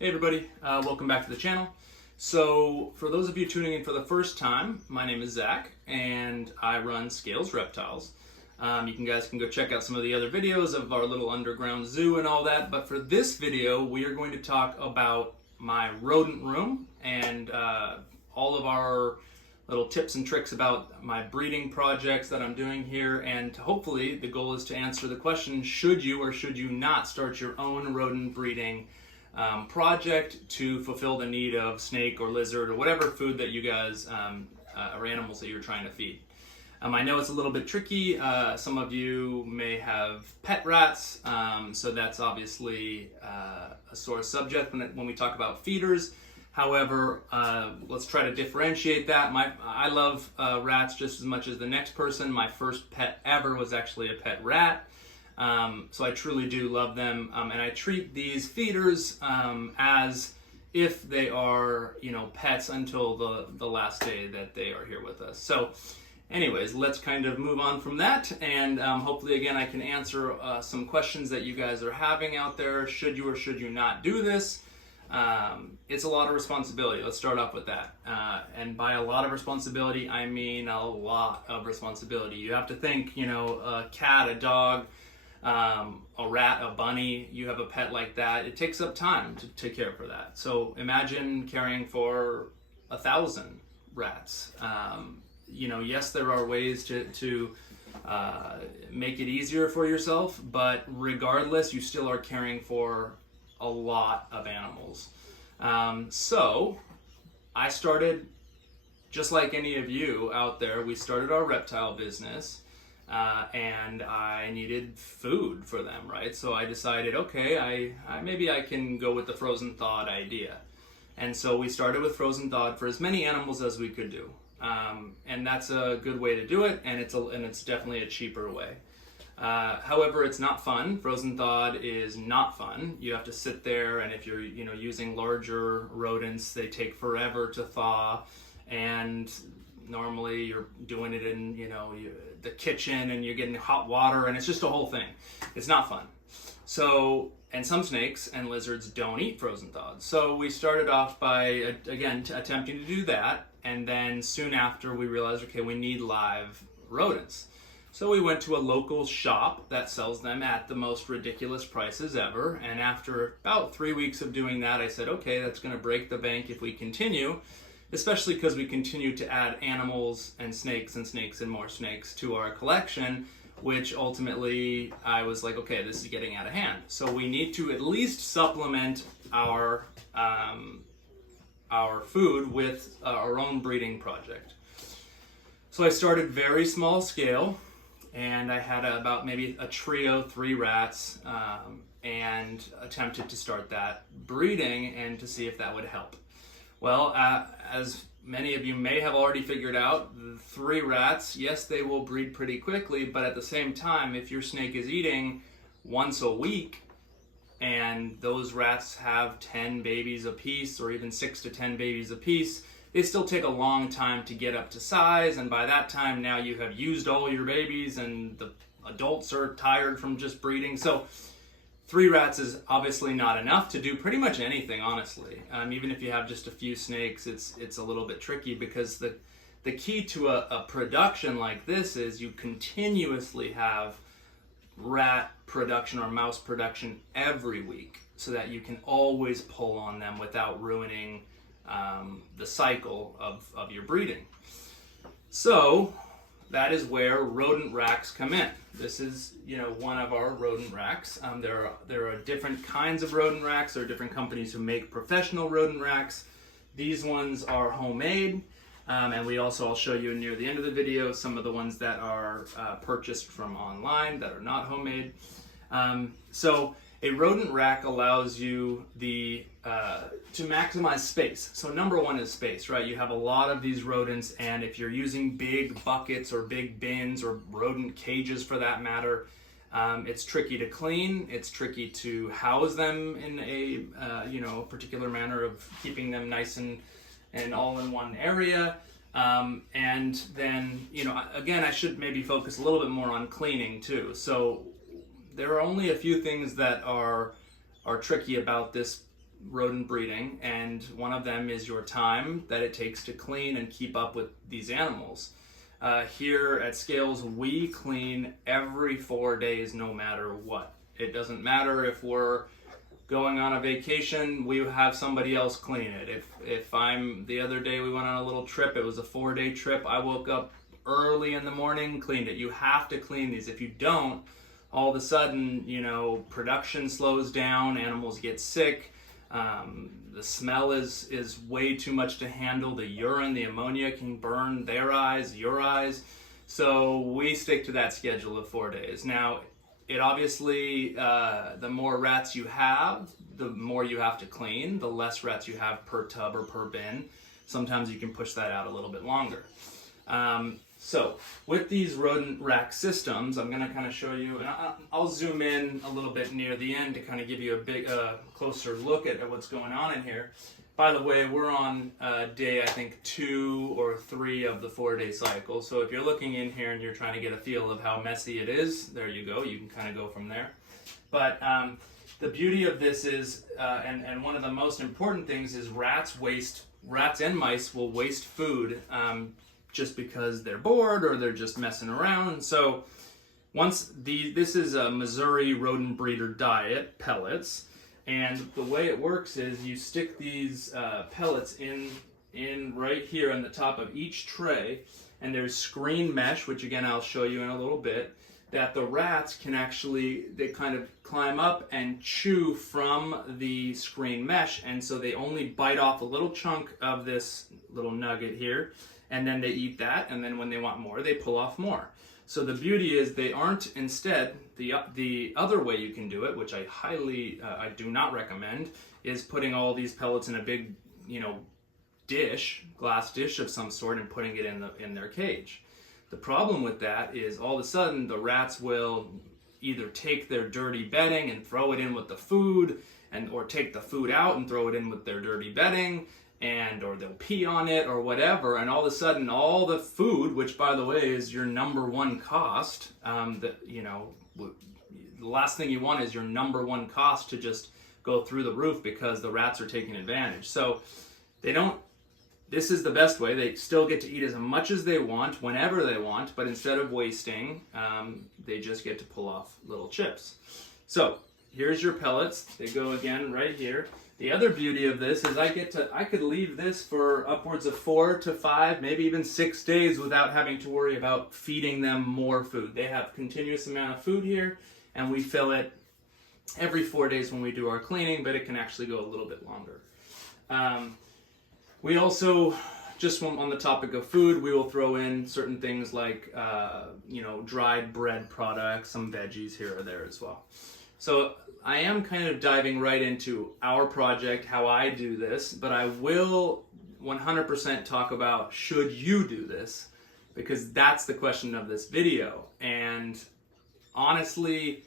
Hey everybody, welcome back to the channel. So for those of you tuning in for the first time, my name is Zach and I run Scales Reptiles. You guys can go check out some of the other videos of our little underground zoo and all that, but for this video we are going to talk about my rodent room and all of our little tips and tricks about my breeding projects that I'm doing here, and hopefully the goal is to answer the question, should you or should you not start your own rodent breeding project to fulfill the need of snake or lizard or whatever food that you guys or animals that you're trying to feed. I know it's a little bit tricky. Some of you may have pet rats, so that's obviously a sore subject when we talk about feeders. However, let's try to differentiate that. I love rats just as much as the next person. My first pet ever was actually a pet rat. So I truly do love them, and I treat these feeders as if they are, pets until the last day that they are here with us. So anyways, let's kind of move on from that, and hopefully again I can answer some questions that you guys are having out there. Should you or should you not do this? It's a lot of responsibility. Let's start off with that. And by a lot of responsibility, I mean a lot of responsibility. You have to think, a cat, a dog, a rat, a bunny, you have a pet like that, it takes up time to care for that. So imagine caring for 1,000 rats. Yes, there are ways to make it easier for yourself, but regardless, you still are caring for a lot of animals. So I started, just like any of you out there, we started our reptile business. And I needed food for them, right? So I decided, okay, maybe I can go with the frozen thawed idea. And so we started with frozen thawed for as many animals as we could do. And that's a good way to do it, and it's definitely a cheaper way. However, it's not fun. Frozen thawed is not fun. You have to sit there, and if you're using larger rodents, they take forever to thaw, and normally you're doing it in the kitchen and you're getting hot water, and it's just a whole thing. It's not fun. So, and some snakes and lizards don't eat frozen thawed. So we started off by again attempting to do that, and then soon after we realized, okay, we need live rodents. So we went to a local shop that sells them at the most ridiculous prices ever, and after about 3 weeks of doing that, I said, okay, that's going to break the bank if we continue, especially because we continue to add animals and snakes and more snakes to our collection, which ultimately I was like, okay, this is getting out of hand. So we need to at least supplement our food with our own breeding project. So I started very small scale, and I had about maybe a trio, 3 rats, and attempted to start that breeding and to see if that would help. Well, as many of you may have already figured out, 3 rats, yes, they will breed pretty quickly, but at the same time, if your snake is eating once a week, and those rats have 10 babies apiece, or even 6 to 10 babies apiece, they still take a long time to get up to size, and by that time now you have used all your babies and the adults are tired from just breeding. So 3 rats is obviously not enough to do pretty much anything, honestly. Even if you have just a few snakes, it's a little bit tricky, because the key to a production like this is you continuously have rat production or mouse production every week, so that you can always pull on them without ruining the cycle of your breeding. So that is where rodent racks come in. This is, one of our rodent racks. There are different kinds of rodent racks. There are different companies who make professional rodent racks. These ones are homemade, and I'll show you near the end of the video some of the ones that are purchased from online that are not homemade. So a rodent rack allows you to maximize space. So number one is space, right? You have a lot of these rodents, and if you're using big buckets or big bins or rodent cages for that matter, it's tricky to clean. It's tricky to house them in a particular manner of keeping them nice and all in one area. And then, again, I should maybe focus a little bit more on cleaning too. So there are only a few things that are tricky about this rodent breeding, and one of them is your time that it takes to clean and keep up with these animals. Here at Scales, we clean every 4 days no matter what. It doesn't matter if we're going on a vacation, we have somebody else clean it. If the other day we went on a little trip, it was a 4-day trip, I woke up early in the morning, cleaned it. You have to clean these. If you don't, all of a sudden, production slows down, animals get sick, the smell is way too much to handle, the urine, the ammonia can burn their eyes, your eyes. So we stick to that schedule of 4 days. Now, it obviously, the more rats you have, the more you have to clean. The less rats you have per tub or per bin. Sometimes you can push that out a little bit longer. So with these rodent rack systems, I'm going to kind of show you, and I'll zoom in a little bit near the end to kind of give you a big, closer look at what's going on in here. By the way, we're on day, I think, 2 or 3 of the 4-day cycle. So if you're looking in here and you're trying to get a feel of how messy it is, there you go. You can kind of go from there. But the beauty of this is, and one of the most important things is rats and mice will waste food just because they're bored or they're just messing around. So this is a Missouri rodent breeder diet, pellets. And the way it works is you stick these pellets in right here on the top of each tray, and there's screen mesh, which again I'll show you in a little bit, that the rats can they kind of climb up and chew from the screen mesh, and so they only bite off a little chunk of this little nugget here, and then they eat that, and then when they want more, they pull off more. So the beauty is they aren't, instead, the other way you can do it, which I do not recommend, is putting all these pellets in a big, glass dish of some sort and putting it in their cage. The problem with that is all of a sudden the rats will either take their dirty bedding and throw it in with the food, or take the food out and throw it in with their dirty bedding, or they'll pee on it or whatever, and all of a sudden all the food, which by the way is your number one cost, the last thing you want is your number one cost to just go through the roof because the rats are taking advantage. So this is the best way. They still get to eat as much as they want whenever they want, but instead of wasting, they just get to pull off little chips. So here's your pellets. They go again right here. The other beauty of this is I could leave this for upwards of 4 to 5, maybe even 6 days without having to worry about feeding them more food. They have continuous amount of food here, and we fill it every 4 days when we do our cleaning, but it can actually go a little bit longer. We also, just on the topic of food, we will throw in certain things like, dried bread products, some veggies here or there as well. So I am kind of diving right into our project, how I do this, but I will 100% talk about should you do this, because that's the question of this video. And honestly,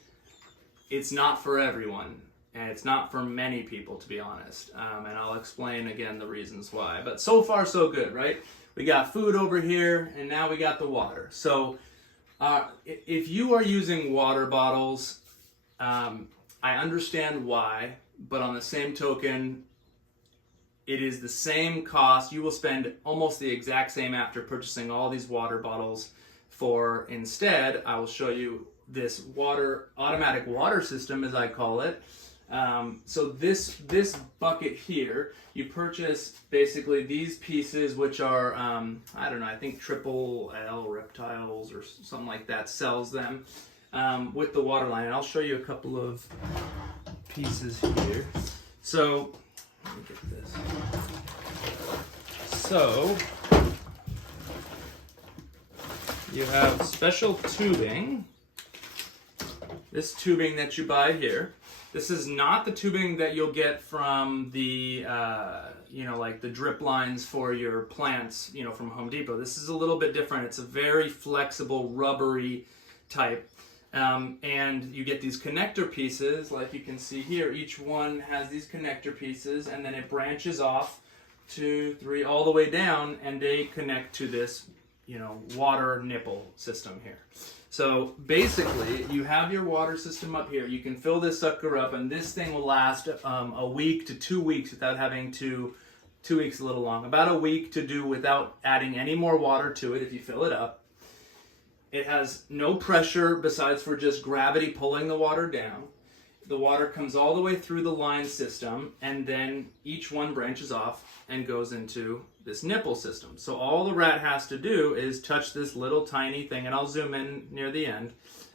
it's not for everyone, and it's not for many people, to be honest. And I'll explain again the reasons why. But so far so good, right? We got food over here, and now we got the water. So if you are using water bottles, I understand why, but on the same token, it is the same cost. You will spend almost the exact same after purchasing all these water bottles for, instead, I will show you this automatic water system, as I call it. So this bucket here, you purchase basically these pieces, which are, I don't know, I think Triple L Reptiles or something like that sells them. With the water line, and I'll show you a couple of pieces here. So, let me get this. So, you have special tubing. This tubing that you buy here. This is not the tubing that you'll get from the, like the drip lines for your plants, from Home Depot. This is a little bit different. It's a very flexible, rubbery type. And you get these connector pieces, like you can see here. Each one has these connector pieces, and then it branches off 2, 3, all the way down, and they connect to this, water nipple system here. So basically, you have your water system up here. You can fill this sucker up, and this thing will last a week to 2 weeks without having to, 2 weeks a little long, about a week to do without adding any more water to it if you fill it up. It has no pressure besides for just gravity pulling the water down. The water comes all the way through the line system, and then each one branches off and goes into this nipple system. So all the rat has to do is touch this little tiny thing, and I'll zoom in near the end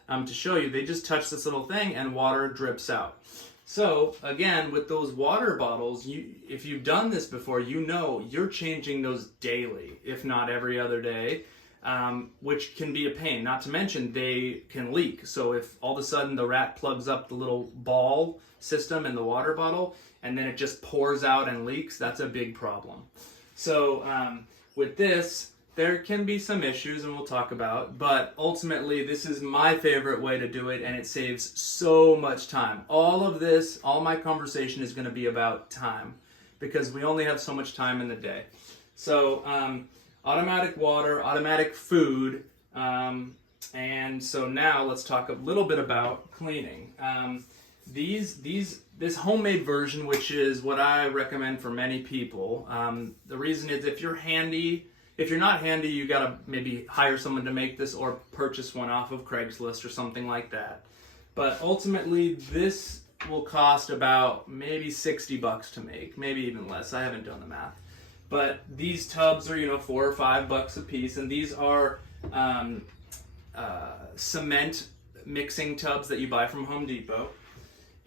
to show you. They just touch this little thing and water drips out. So again, with those water bottles, if you've done this before, you know you're changing those daily, if not every other day. Which can be a pain. Not to mention they can leak. So if all of a sudden the rat plugs up the little ball system in the water bottle and then it just pours out and leaks, that's a big problem. So with this, there can be some issues, and we'll talk about, but ultimately this is my favorite way to do it, and it saves so much time. All of this, all my conversation is going to be about time, because we only have so much time in the day. So automatic water, automatic food, and so now let's talk a little bit about cleaning. This homemade version, which is what I recommend for many people. The reason is if you're not handy, you gotta maybe hire someone to make this or purchase one off of Craigslist or something like that. But ultimately, this will cost about maybe $60 to make, maybe even less. I haven't done the math. But these tubs are, $4 or $5 a piece, and these are cement mixing tubs that you buy from Home Depot.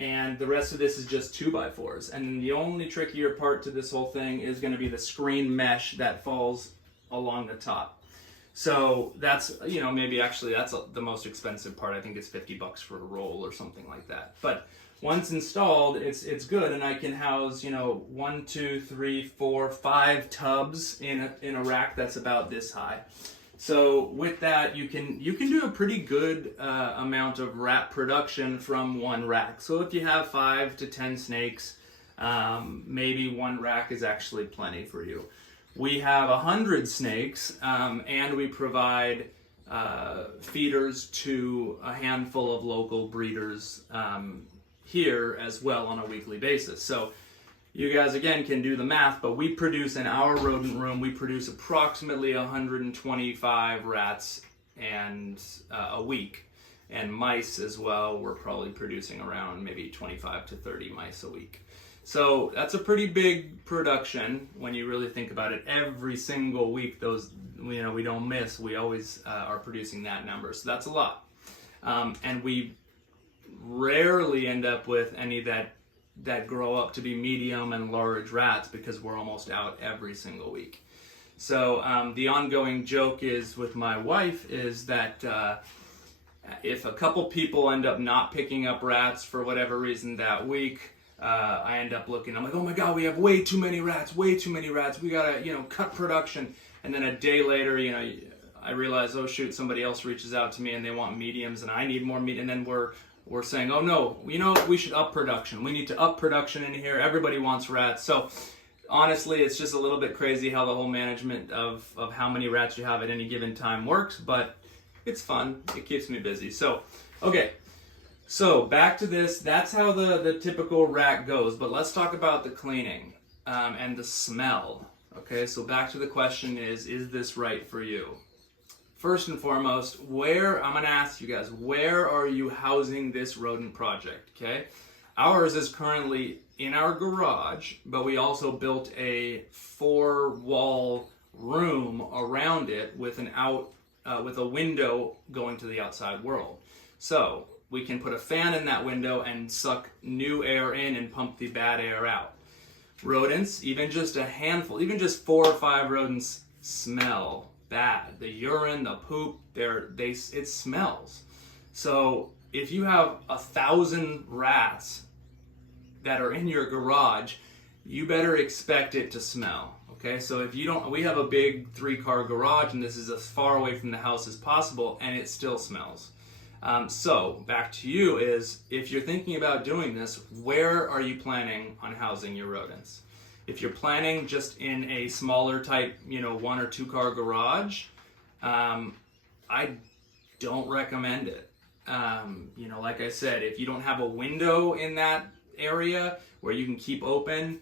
And the rest of this is just 2x4s. And the only trickier part to this whole thing is going to be the screen mesh that falls along the top. So that's, maybe actually that's the most expensive part. I think it's $50 for a roll or something like that. But once installed, it's good, and I can house 1, 2, 3, 4, 5 tubs in a rack that's about this high. So with that, you can do a pretty good amount of rat production from one rack. So if you have 5 to 10 snakes, maybe one rack is actually plenty for you. We have 100 snakes, and we provide feeders to a handful of local breeders here as well on a weekly basis. So you guys again can do the math, but we produce in our rodent room, we produce approximately 125 rats and a week, and mice as well. We're probably producing around maybe 25 to 30 mice a week. So that's a pretty big production when you really think about it. Every single week, those we don't miss. We always are producing that number, so that's a lot, and we rarely end up with any that grow up to be medium and large rats because we're almost out every single week. So the ongoing joke is with my wife is that if a couple people end up not picking up rats for whatever reason that week, I end up looking, I'm like, oh my God, we have way too many rats. We gotta, cut production. And then a day later, I realize, oh shoot, somebody else reaches out to me and they want mediums and I need more meat. And then we're saying, oh no, we should up production. We need to up production in here. Everybody wants rats. So honestly, it's just a little bit crazy how the whole management of how many rats you have at any given time works, but it's fun. It keeps me busy. So, okay. So back to this. That's how the typical rat goes, but let's talk about the cleaning and the smell. Okay, so back to the question is this right for you? First and foremost, I'm going to ask you guys, where are you housing this rodent project, okay? Ours is currently in our garage, but we also built a 4-wall room around it with with a window going to the outside world. So we can put a fan in that window and suck new air in and pump the bad air out. Rodents, even just a handful, even just 4 or 5 rodents smell bad. The urine, the poop, it smells. So if you have 1,000 rats that are in your garage, you better expect it to smell. Okay, so if you don't, we have a big 3-car garage, and this is as far away from the house as possible, and it still smells. So back to you is, if you're thinking about doing this, where are you planning on housing your rodents? If you're planning just in a smaller type, 1 or 2 car garage, I don't recommend it. You know, like I said, if you don't have a window in that area where you can keep open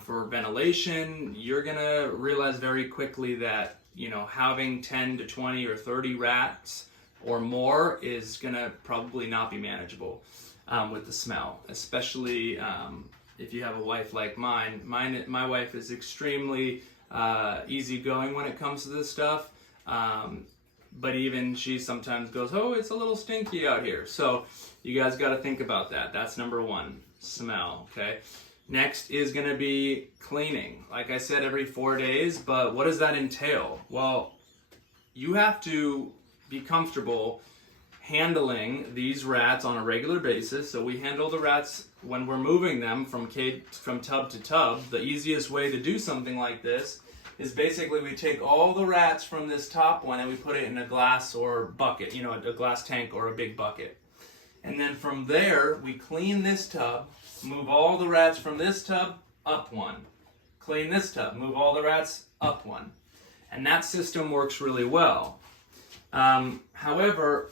for ventilation, you're gonna realize very quickly that, you know, having 10 to 20 or 30 rats or more is gonna probably not be manageable with the smell, especially if you have a wife like mine. My wife is extremely easygoing when it comes to this stuff. But even she sometimes goes, oh, it's a little stinky out here. So you guys got to think about that. That's number one, smell, okay? Next is going to be cleaning. Like I said, every 4 days, but what does that entail? Well, you have to be comfortable handling these rats on a regular basis. So we handle the rats when we're moving them from tub to tub. The easiest way to do something like this is basically we take all the rats from this top one and we put it in a glass or bucket, you know, a glass tank or a big bucket. And then from there, we clean this tub, move all the rats from this tub up one. Clean this tub, move all the rats up one. And that system works really well. However,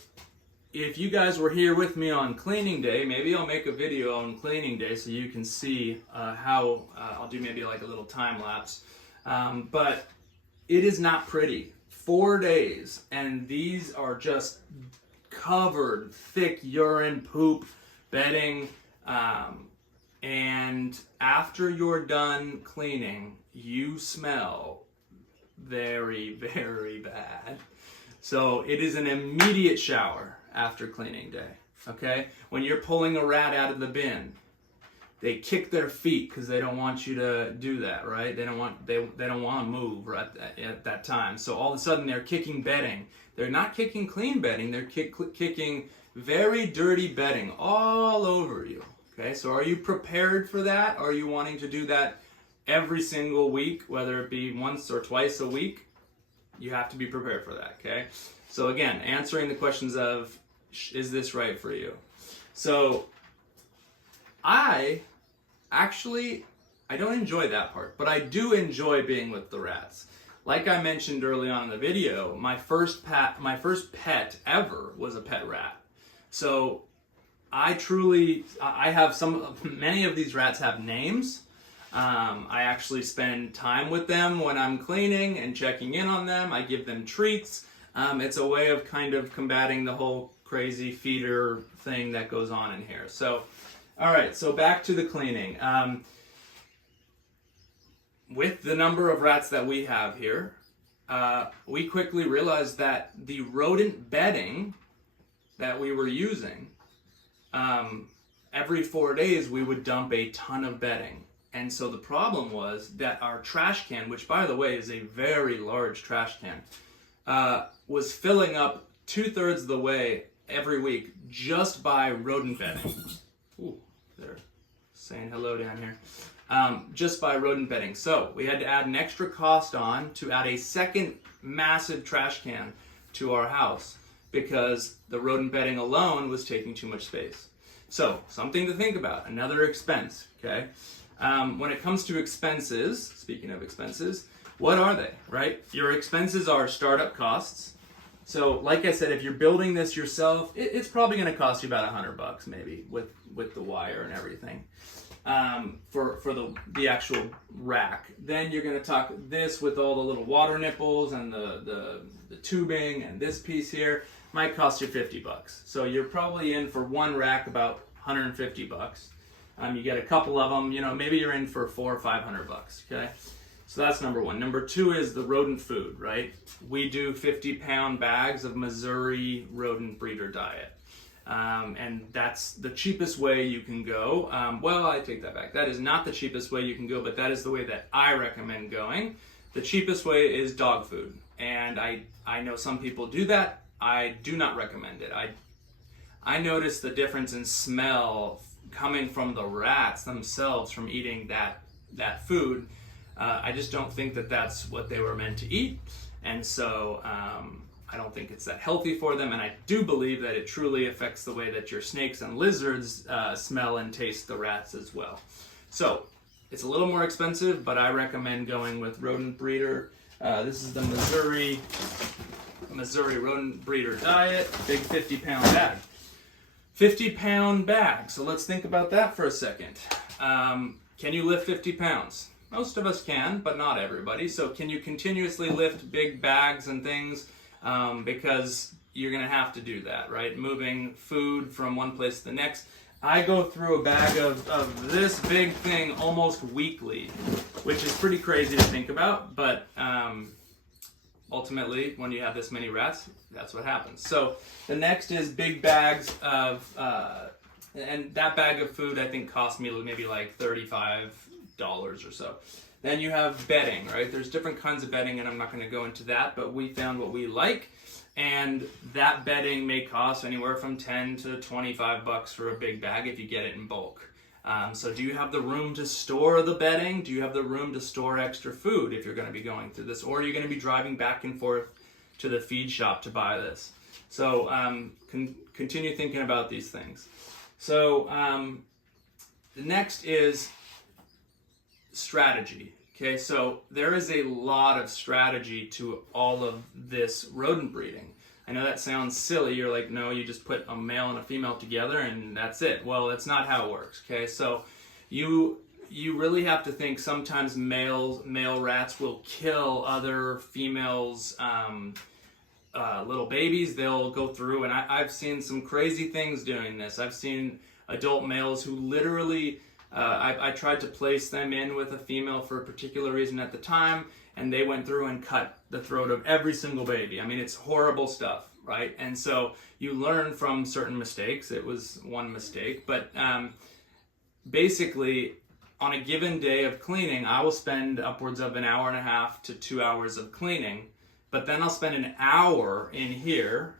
if you guys were here with me on cleaning day, maybe I'll make a video on cleaning day so you can see how, I'll do maybe like a little time lapse. But it is not pretty. 4 days, and these are just covered, thick urine, poop, bedding, and after you're done cleaning, you smell very, very bad. So it is an immediate shower after cleaning day, okay? When you're pulling a rat out of the bin, they kick their feet because they don't want you to do that, right? They don't want to move right at that time. So all of a sudden they're kicking bedding. They're not kicking clean bedding. They're kicking very dirty bedding all over you. Okay, so are you prepared for that? Are you wanting to do that every single week, whether it be once or twice a week? You have to be prepared for that. Okay. So again, answering the questions of, is this right for you? So I don't enjoy that part, but I do enjoy being with the rats. Like I mentioned early on in the video, my first pet ever was a pet rat. So I have many of these rats have names. I actually spend time with them when I'm cleaning and checking in on them. I give them treats. It's a way of kind of combating the whole crazy feeder thing that goes on in here. So, all right, so back to the cleaning. With the number of rats that we have here, we quickly realized that the rodent bedding that we were using, every 4 days we would dump a ton of bedding. And so the problem was that our trash can, which by the way is a very large trash can, was filling up 2/3 of the way every week just by rodent bedding. Ooh, they're saying hello down here. Just by rodent bedding. So we had to add an extra cost on to add a second massive trash can to our house because the rodent bedding alone was taking too much space. So something to think about, another expense, okay? When it comes to expenses, speaking of expenses, what are they, right? Your expenses are startup costs. So like I said, if you're building this yourself, it's probably going to cost you about $100 maybe with the wire and everything. For the actual rack. Then you're going to talk this with all the little water nipples and the tubing and this piece here might cost you $50. So you're probably in for one rack about $150. You get a couple of them, you know, maybe you're in for $400 or $500. Okay, so that's number one. Number two is the rodent food, right? We do 50-pound bags of Missouri rodent breeder diet. And that's the cheapest way you can go. Well, I take that back. That is not the cheapest way you can go, but that is the way that I recommend going. The cheapest way is dog food. And I know some people do that. I do not recommend it. I noticed the difference in smell coming from the rats themselves from eating that food. I just don't think that that's what they were meant to eat. And so, I don't think it's that healthy for them, and I do believe that it truly affects the way that your snakes and lizards smell and taste the rats as well. So it's a little more expensive, but I recommend going with rodent breeder. This is the Missouri. Missouri rodent breeder diet, big 50-pound bag. 50-pound bag. So let's think about that for a second. Can you lift 50 pounds? Most of us can, but not everybody. So can you continuously lift big bags and things? Because you're going to have to do that, right? Moving food from one place to the next. I go through a bag of this big thing almost weekly, which is pretty crazy to think about, but ultimately, when you have this many rats, that's what happens. So the next is big bags of, and that bag of food I think cost me maybe like $35 or so. Then you have bedding, right? There's different kinds of bedding, and I'm not going to go into that, but we found what we like. And that bedding may cost anywhere from $10 to $25 for a big bag if you get it in bulk. So do you have the room to store the bedding? Do you have the room to store extra food if you're going to be going through this? Or are you going to be driving back and forth to the feed shop to buy this? So continue thinking about these things. So the next is strategy. Okay, so there is a lot of strategy to all of this rodent breeding. I know that sounds silly. You're like, no, you just put a male and a female together and that's it. Well, that's not how it works. Okay, so you really have to think sometimes male rats will kill other females' little babies. They'll go through, and I've seen some crazy things doing this. I've seen adult males who literally I tried to place them in with a female for a particular reason at the time, and they went through and cut the throat of every single baby. I mean, it's horrible stuff, right? And so you learn from certain mistakes. It was one mistake, but basically on a given day of cleaning, I will spend upwards of an hour and a half to 2 hours of cleaning, but then I'll spend an hour in here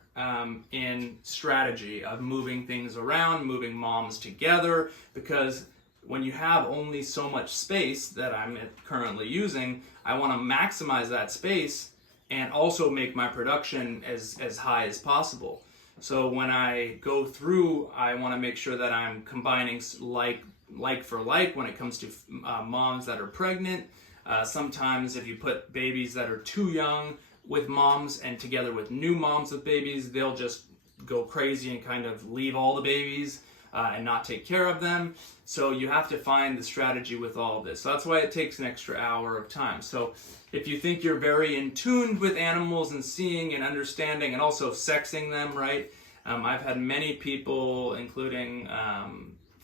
in strategy of moving things around, moving moms together, because when you have only so much space that I'm currently using, I want to maximize that space and also make my production as high as possible. So when I go through, I want to make sure that I'm combining like for like when it comes to moms that are pregnant. Sometimes if you put babies that are too young with moms and together with new moms with babies, they'll just go crazy and kind of leave all the babies and not take care of them. So you have to find the strategy with all of this. So that's why it takes an extra hour of time. So if you think you're very in tune with animals and seeing and understanding and also sexing them, right? I've had many people, including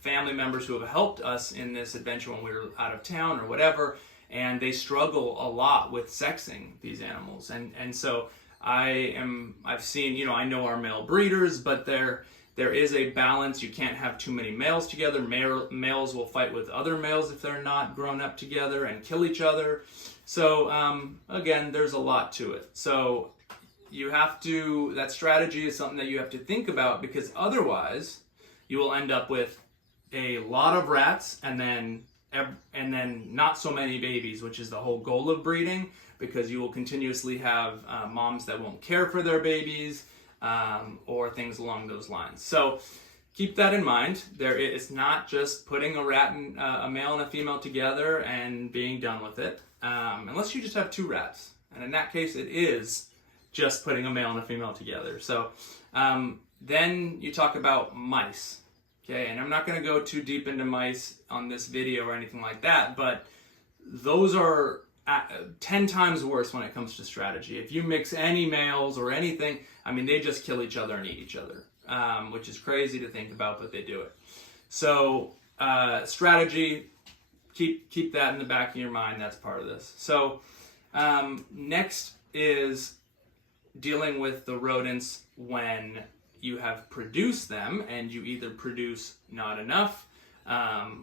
family members who have helped us in this adventure when we were out of town or whatever, and they struggle a lot with sexing these animals. And so I've seen, I know our male breeders, but there is a balance. You can't have too many males together. Males will fight with other males if they're not grown up together and kill each other. So again, there's a lot to it. So that strategy is something that you have to think about, because otherwise you will end up with a lot of rats and then not so many babies, which is the whole goal of breeding, because you will continuously have moms that won't care for their babies, or things along those lines. So keep that in mind. It's not just putting a male and a female together and being done with it, unless you just have 2 rats. And in that case, it is just putting a male and a female together. So then you talk about mice. Okay, and I'm not going to go too deep into mice on this video or anything like that, but those are 10 times worse when it comes to strategy. If you mix any males or anything, I mean, they just kill each other and eat each other, which is crazy to think about, but they do it. So strategy, keep that in the back of your mind. That's part of this. So next is dealing with the rodents when you have produced them and you either produce not enough,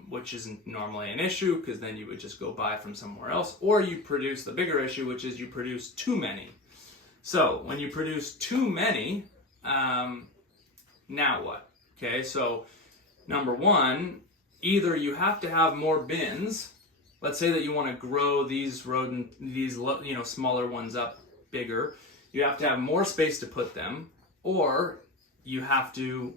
which isn't normally an issue because then you would just go buy from somewhere else, or you produce the bigger issue, which is you produce too many. So when you produce too many, now what? Okay, so number one, either you have to have more bins. Let's say that you want to grow these smaller ones up bigger. You have to have more space to put them, or you have to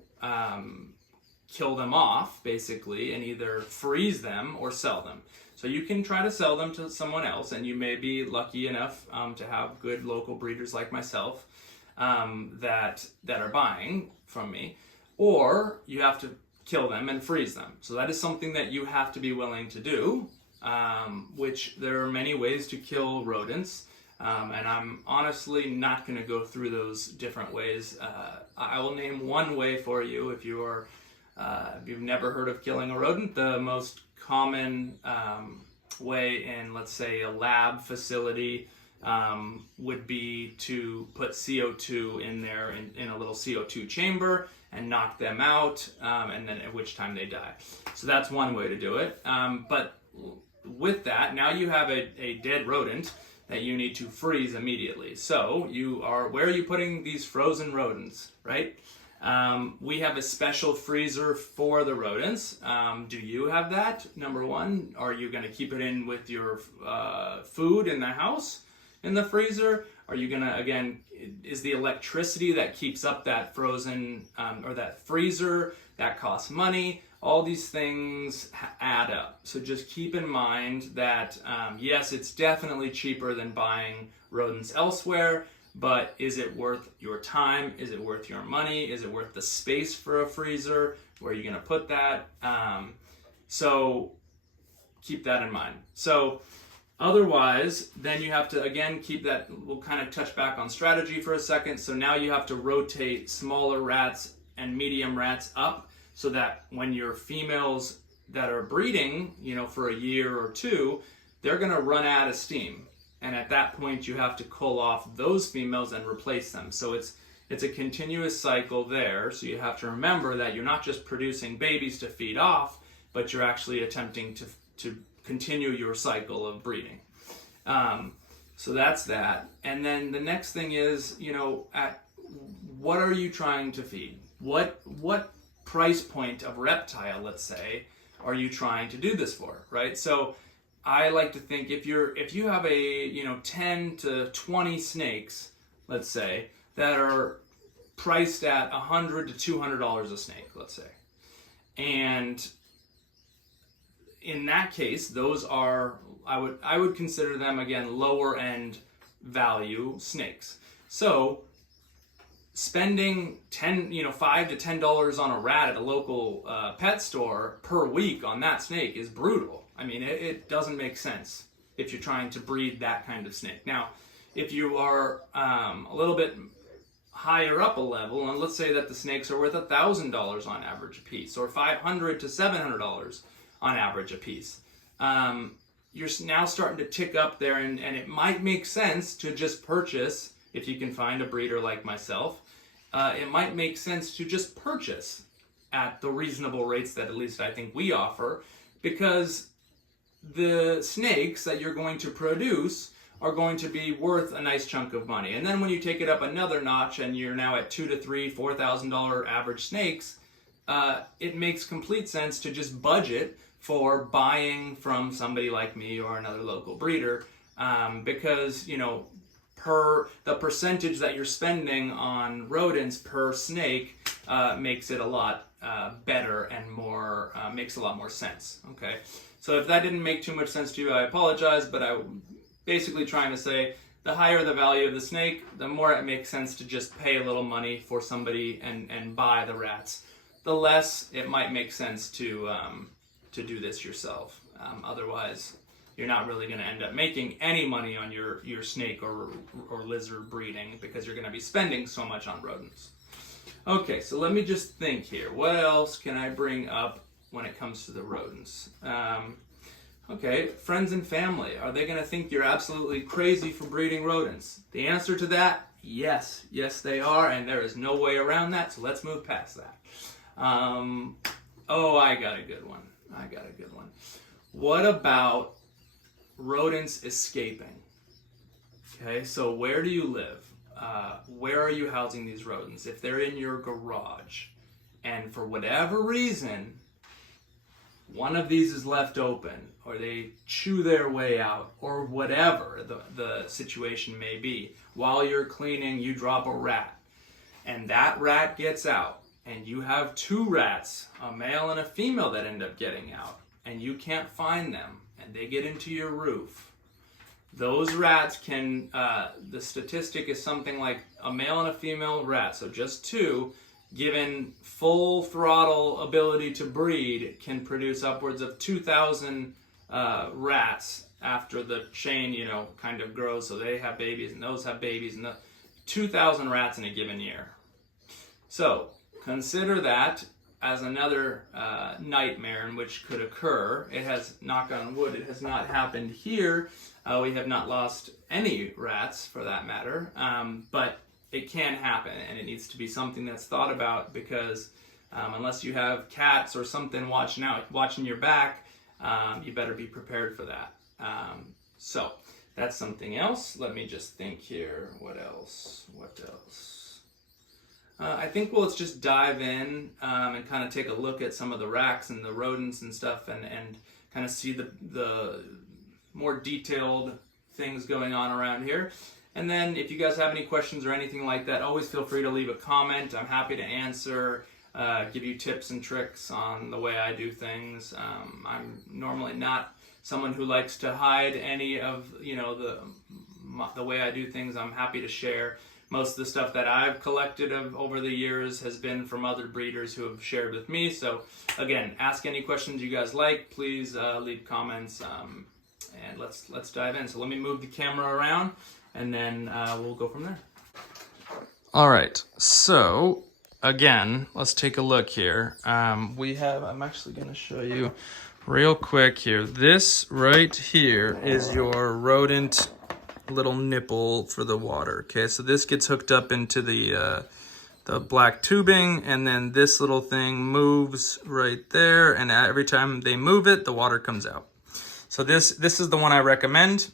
kill them off, basically, and either freeze them or sell them. So you can try to sell them to someone else, and you may be lucky enough to have good local breeders like myself. that are buying from me, or you have to kill them and freeze them. So that is something that you have to be willing to do, which there are many ways to kill rodents. And I'm honestly not going to go through those different ways. I will name one way for you if you've never heard of killing a rodent. The most common way in, let's say, a lab facility would be to put CO2 in there in a little CO2 chamber and knock them out, and then at which time they die. So that's one way to do it. But with that, now you have a dead rodent that you need to freeze immediately. So where are you putting these frozen rodents, right? We have a special freezer for the rodents. Do you have that? Number one, are you going to keep it in with your food in the house in the freezer? Are you going to, again, is the electricity that keeps up that frozen or that freezer, that costs money? All these things add up. So just keep in mind that, yes, it's definitely cheaper than buying rodents elsewhere, but is it worth your time? Is it worth your money? Is it worth the space for a freezer? Where are you going to put that? So keep that in mind. So otherwise, then you have to, again, keep that. We'll kind of touch back on strategy for a second. So now you have to rotate smaller rats and medium rats up, so that when your females that are breeding, for a year or two, they're going to run out of steam. And at that point, you have to cull off those females and replace them. So it's a continuous cycle there. So you have to remember that you're not just producing babies to feed off, but you're actually attempting to continue your cycle of breeding. So that's that. And then the next thing is, what are you trying to feed? What price point of reptile, let's say, are you trying to do this for, right? So I like to think if you have a 10 to 20 snakes, let's say, that are priced at $100 to $200 a snake, let's say, and in that case, those are, I would consider them, again, lower end value snakes. So spending $5 to $10 on a rat at a local pet store per week on that snake is brutal. I mean, it doesn't make sense if you're trying to breed that kind of snake. Now, if you are a little bit higher up a level, and let's say that the snakes are worth $1,000 on average a piece, or $500 to $700 on average a piece, you're now starting to tick up there, and it might make sense to just purchase. If you can find a breeder like myself, it might make sense to just purchase at the reasonable rates that at least I think we offer, because the snakes that you're going to produce are going to be worth a nice chunk of money. And then when you take it up another notch and you're now at $2,000 to $3,000, $4,000 average snakes, it makes complete sense to just budget for buying from somebody like me or another local breeder, because the percentage that you're spending on rodents per snake makes it a lot better and more, makes a lot more sense. Okay, so if that didn't make too much sense to you, I apologize, but I'm basically trying to say the higher the value of the snake, the more it makes sense to just pay a little money for somebody and buy the rats. The less it might make sense to do this yourself. Otherwise, you're not really going to end up making any money on your snake or lizard breeding, because you're going to be spending so much on rodents. Okay, so let me just think here. What else can I bring up when it comes to the rodents? Okay, friends and family. Are they going to think you're absolutely crazy for breeding rodents? The answer to that, yes. Yes, they are, and there is no way around that, so let's move past that. I got a good one. What about rodents escaping? Okay, so where do you live? Where are you housing these rodents? If they're in your garage, and for whatever reason, one of these is left open, or they chew their way out, or whatever the situation may be, while you're cleaning, you drop a rat, and that rat gets out, and you have two rats, a male and a female, that end up getting out, and you can't find them, and they get into your roof, those rats can, the statistic is something like a male and a female rat, so just two, given full throttle ability to breed, can produce upwards of 2,000 rats after the chain, you know, kind of grows. So they have babies and those have babies, and 2,000 rats in a given year. So consider that as another nightmare in which could occur. It has, knock on wood, it has not happened here. We have not lost any rats for that matter, but it can happen, and it needs to be something that's thought about, because unless you have cats or something watching your back, you better be prepared for that. So that's something else. Let me just think here. What else? I think let's just dive in and kind of take a look at some of the racks and the rodents and stuff, and kind of see the more detailed things going on around here. And then if you guys have any questions or anything like that, always feel free to leave a comment. I'm happy to answer, give you tips and tricks on the way I do things. I'm normally not someone who likes to hide any of, you know, the way I do things. I'm happy to share. Most of the stuff that I've collected over the years has been from other breeders who have shared with me. So again, ask any questions you guys like. Please leave comments, and let's dive in. So let me move the camera around, and then we'll go from there. All right, so again, let's take a look here. I'm actually gonna show you real quick here. This right here is your rodent little nipple for the water. Okay, so this gets hooked up into the black tubing, and then this little thing moves right there, and every time they move it, the water comes out. So this is the one I recommend.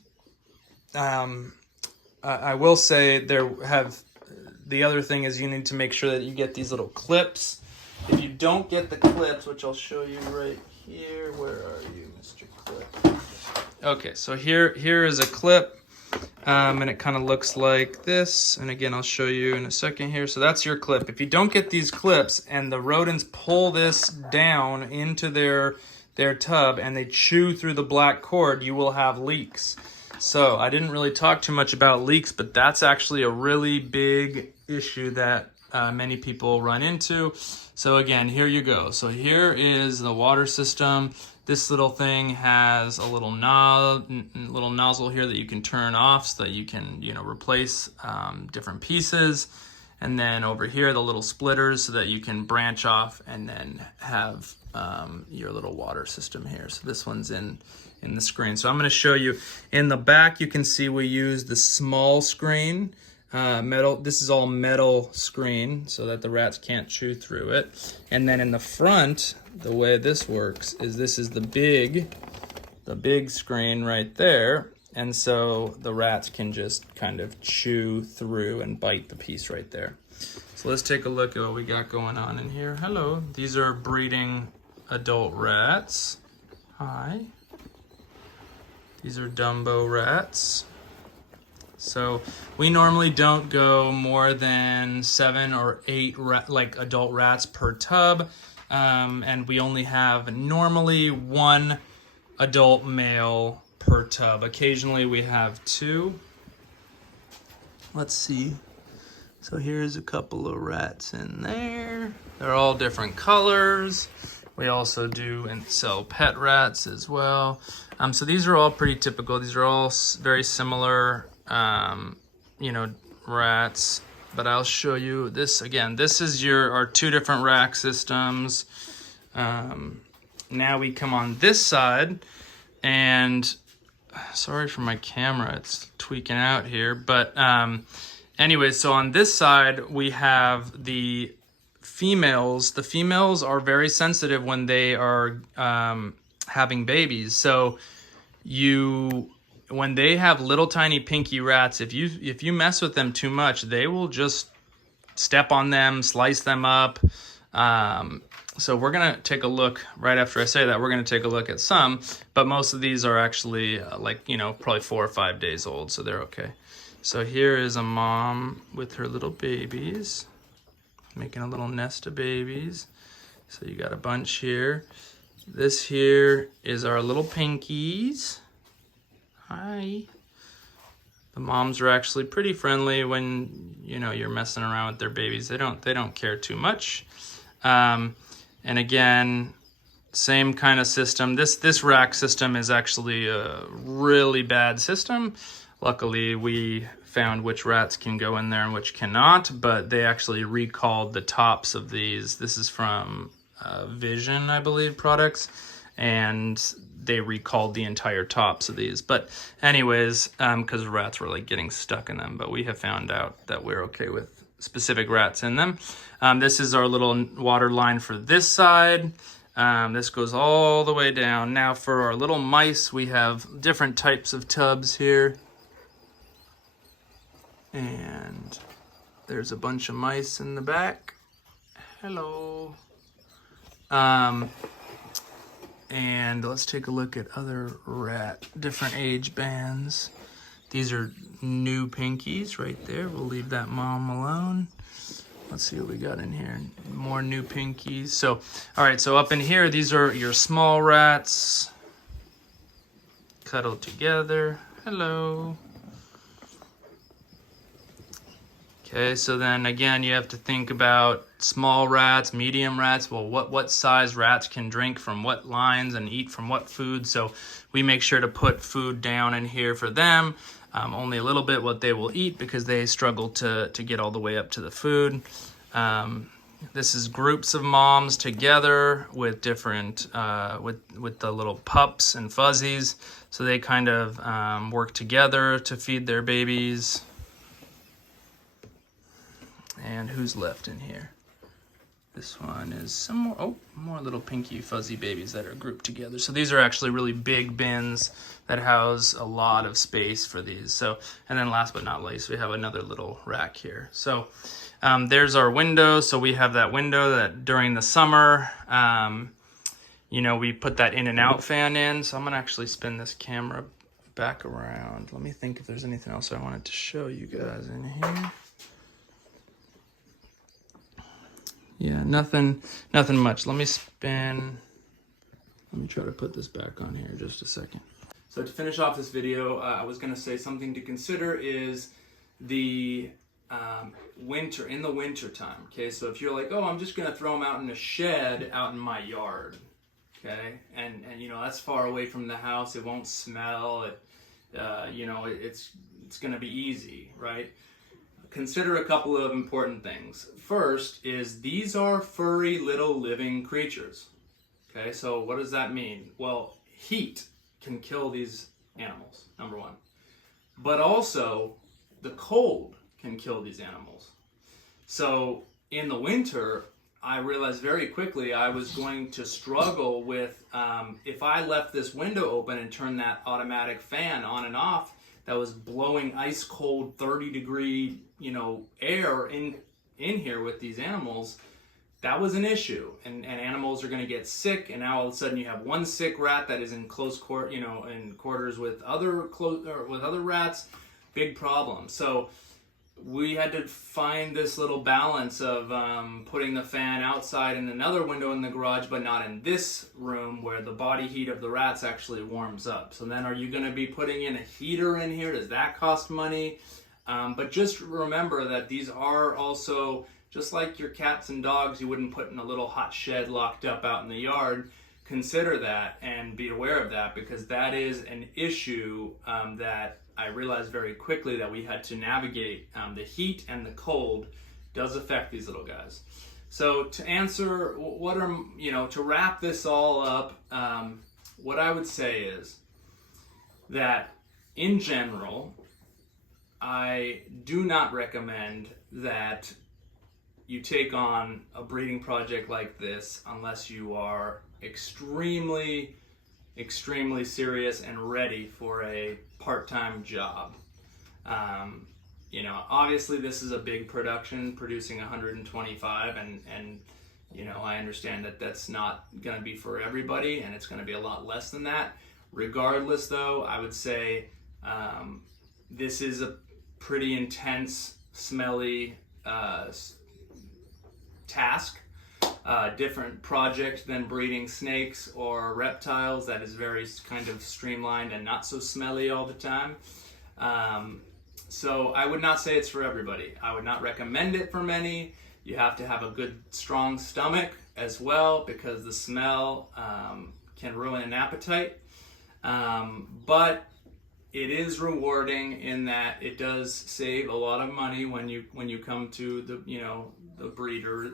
I will say the other thing is you need to make sure that you get these little clips. If you don't get the clips, which I'll show you right here, where are you, Mr. Clip? Okay, so here is a clip, and it kind of looks like this. And again, I'll show you in a second here. So that's your clip. If you don't get these clips and the rodents pull this down into their tub and they chew through the black cord, you will have leaks. So I didn't really talk too much about leaks, but that's actually a really big issue that many people run into. So again, here you go. So here is the water system. This little thing has a little nozzle here that you can turn off so that you can, you know, replace different pieces. And then over here, the little splitters so that you can branch off and then have your little water system here. So this one's in the screen. So I'm going to show you in the back. You can see we use the small screen, metal. This is all metal screen so that the rats can't chew through it. And then in the front, the way this works is this is the big screen right there. And so the rats can just kind of chew through and bite the piece right there. So let's take a look at what we got going on in here. Hello, these are breeding adult rats. Hi. These are Dumbo rats. So we normally don't go more than 7 or 8 adult rats per tub. And we only have normally 1 adult male per tub. Occasionally we have 2. Let's see. So here's a couple of rats in there. They're all different colors. We also do and sell pet rats as well. So these are all pretty typical. These are all very similar, you know, rats. But I'll show you this again. This is our 2 different rack systems. Now we come on this side, and sorry for my camera, it's tweaking out here. But anyway, so on this side we have the females. The females are very sensitive when they are having babies. So when they have little tiny pinky rats, if you mess with them too much, they will just step on them, slice them up. So we're gonna take a look right after I say that. We're gonna take a look at some, but most of these are actually probably 4 or 5 days old, so they're okay. So here is a mom with her little babies, making a little nest of babies. So you got a bunch here. This here is our little pinkies. Hi. The moms are actually pretty friendly when, you know, you're messing around with their babies. They don't care too much. And again, same kind of system. This rack system is actually a really bad system. Luckily, we found which rats can go in there and which cannot, but they actually recalled the tops of these. This is from Vision, I believe, products, and they recalled the entire tops of these. But anyways, because rats were like getting stuck in them, but we have found out that we're okay with specific rats in them. This is our little water line for this side. This goes all the way down. Now for our little mice, we have different types of tubs here. And there's a bunch of mice in the back. Hello. And let's take a look at other different age bands. These are new pinkies right there. We'll leave that mom alone. Let's see what we got in here. More new pinkies. So, all right, so up in here, these are your small rats. Cuddled together. Hello. Okay, so then again, you have to think about small rats, medium rats. Well, what size rats can drink from what lines and eat from what food? So we make sure to put food down in here for them. Only a little bit what they will eat because they struggle to get all the way up to the food. This is groups of moms together with different, with the little pups and fuzzies. So they kind of work together to feed their babies. And who's left in here? This one is some more, more little pinky fuzzy babies that are grouped together. So these are actually really big bins that house a lot of space for these. So, and then last but not least, we have another little rack here. So there's our window. So we have that window that during the summer, you know, we put that in and out fan in. So I'm gonna actually spin this camera back around. Let me think if there's anything else I wanted to show you guys in here. Yeah, nothing much. Let me spin. Let me try to put this back on here just a second. So to finish off this video, I was going to say something to consider is the winter, in the winter time. Okay, so if you're like, oh, I'm just going to throw them out in a shed out in my yard. Okay, and you know, that's far away from the house. It won't smell. You know, it's going to be easy, right? Consider a couple of important things. First is these are furry little living creatures. Okay, so what does that mean? Well, heat can kill these animals, number one. But also, the cold can kill these animals. So in the winter, I realized very quickly I was going to struggle with, if I left this window open and turned that automatic fan on and off, that was blowing ice cold 30-degree, you know, air in here with these animals, that was an issue. And animals are going to get sick, and now all of a sudden you have one sick rat that is in close in quarters with other rats. Big problem. So we had to find this little balance of putting the fan outside in another window in the garage, but not in this room where the body heat of the rats actually warms up. So then are you going to be putting in a heater in here? Does that cost money? But just remember that these are also, just like your cats and dogs, you wouldn't put in a little hot shed locked up out in the yard. Consider that and be aware of that, because that is an issue that I realized very quickly that we had to navigate. The heat and the cold does affect these little guys. So to answer, to wrap this all up, what I would say is that in general, I do not recommend that you take on a breeding project like this unless you are extremely serious and ready for a part-time job. You know, obviously this is a big production, producing 125, and you know, I understand that that's not going to be for everybody, and it's going to be a lot less than that. Regardless, though, I would say this is a pretty intense, smelly task. Different project than breeding snakes or reptiles that is very kind of streamlined and not so smelly all the time. So I would not say it's for everybody. I would not recommend it for many. You have to have a good, strong stomach as well, because the smell can ruin an appetite. But it is rewarding in that it does save a lot of money when you come to the breeder.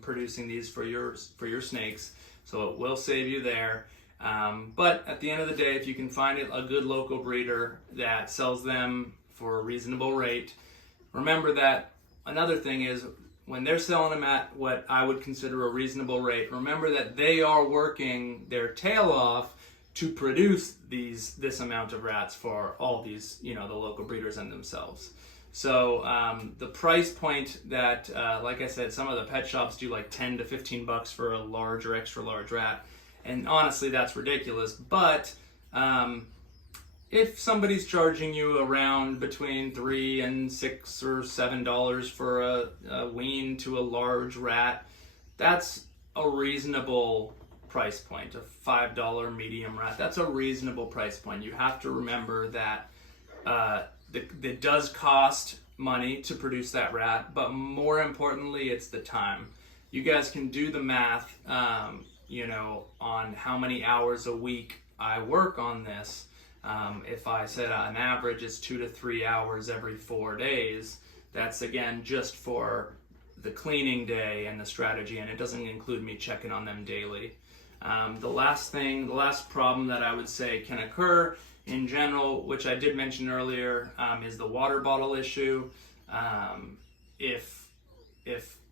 Producing these for your snakes. So it will save you there. But at the end of the day, if you can find a good local breeder that sells them for a reasonable rate, remember that another thing is, when they're selling them at what I would consider a reasonable rate, remember that they are working their tail off to produce this amount of rats for all these, the local breeders and themselves. So the price point that, like I said, some of the pet shops do like $10 to $15 for a large or extra large rat. And honestly, that's ridiculous. But if somebody's charging you around between $3 and $6 or $7 for a wean to a large rat, that's a reasonable price point. A $5 medium rat, that's a reasonable price point. You have to remember that it does cost money to produce that rat, but more importantly, it's the time. You guys can do the math, on how many hours a week I work on this. If I said on average it's 2 to 3 hours every 4 days, that's again just for the cleaning day and the strategy, and it doesn't include me checking on them daily. The last problem that I would say can occur in general, which I did mention earlier, is the water bottle issue. If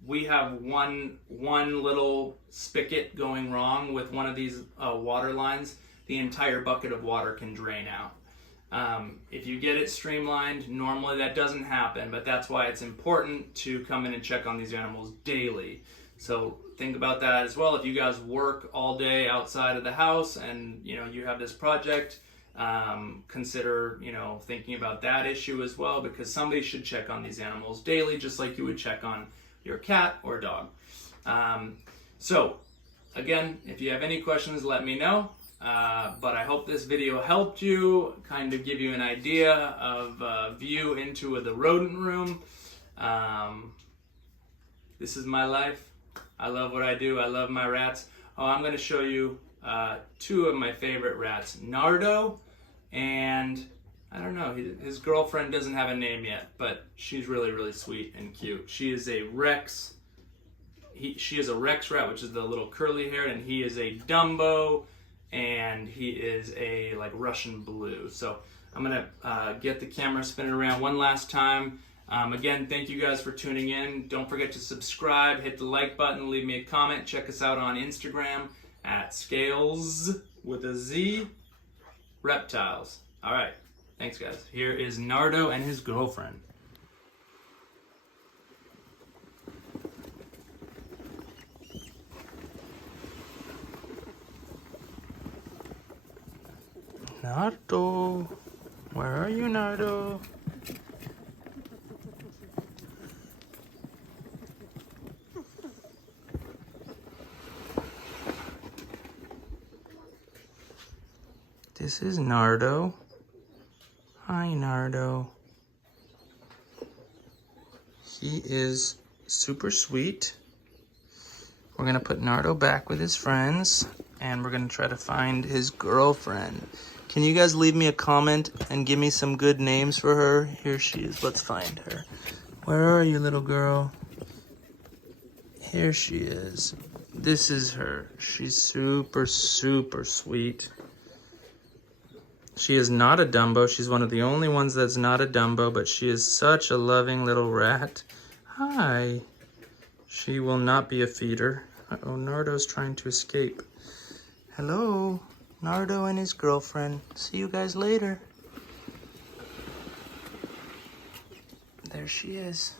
we have one little spigot going wrong with one of these water lines, the entire bucket of water can drain out. If you get it streamlined, normally that doesn't happen, but that's why it's important to come in and check on these animals daily. So think about that as well. If you guys work all day outside of the house and you have this project, consider thinking about that issue as well, because somebody should check on these animals daily, just like you would check on your cat or dog. So again, if you have any questions, let me know. But I hope this video helped you, kind of give you an idea of a view into the rodent room. This is my life. I love what I do. I love my rats. Oh, I'm going to show you two of my favorite rats, Nardo, and I don't know, his girlfriend doesn't have a name yet, but she's really, really sweet and cute. She is a Rex. She is a Rex rat, which is the little curly hair, and he is a Dumbo, and he is a Russian blue. So I'm gonna get the camera spinning around one last time. Again, thank you guys for tuning in. Don't forget to subscribe, hit the like button, leave me a comment. Check us out on Instagram at Scales with a Z Reptiles. All right, thanks guys. Here is Nardo and his girlfriend. Nardo, where are you, Nardo? This is Nardo. Hi, Nardo. He is super sweet. We're gonna put Nardo back with his friends, and we're gonna try to find his girlfriend. Can you guys leave me a comment and give me some good names for her? Here she is. Let's find her. Where are you, little girl? Here she is. This is her. She's super, super sweet. She is not a Dumbo. She's one of the only ones that's not a Dumbo, but she is such a loving little rat. Hi. She will not be a feeder. Uh-oh, Nardo's trying to escape. Hello, Nardo and his girlfriend. See you guys later. There she is.